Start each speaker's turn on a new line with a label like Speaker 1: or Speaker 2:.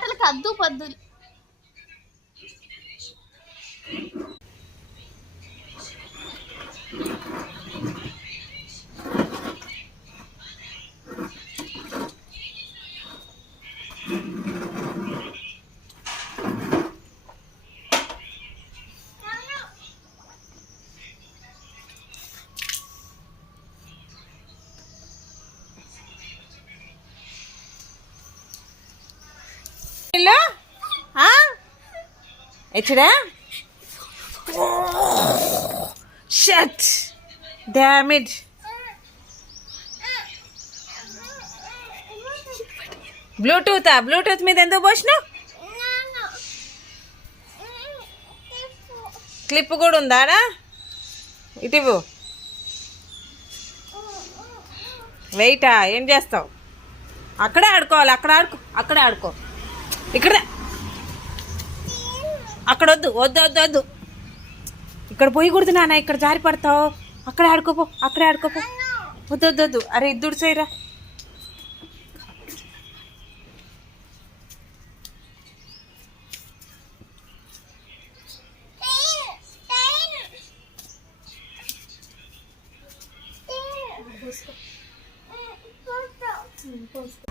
Speaker 1: మాటలకు అద్దు పద్దు
Speaker 2: Thank you. ఎచ్చడా షట్. డ్యామేజ్. బ్లూటూత్? బ్లూటూత్ మీద ఎందుకు పోసినావు? క్లిప్ కూడా ఉందాడా ఇటు వెయిటా? ఏం చేస్తావు? అక్కడే ఆడుకోవాలి అక్కడ ఆడుకో అక్కడే ఆడుకో. ఇక్కడ. అక్కడ వద్దు వద్దు వద్దు. వద్దు ఇక్కడ పోయి కుడుతున్నానా ఇక్కడ జారి పడతావు. అక్కడ ఆడుకోపో అక్కడే ఆడుకోపో. వద్దు వద్దు వద్దు. అరే ఇద్దరు చేయరా. Posto.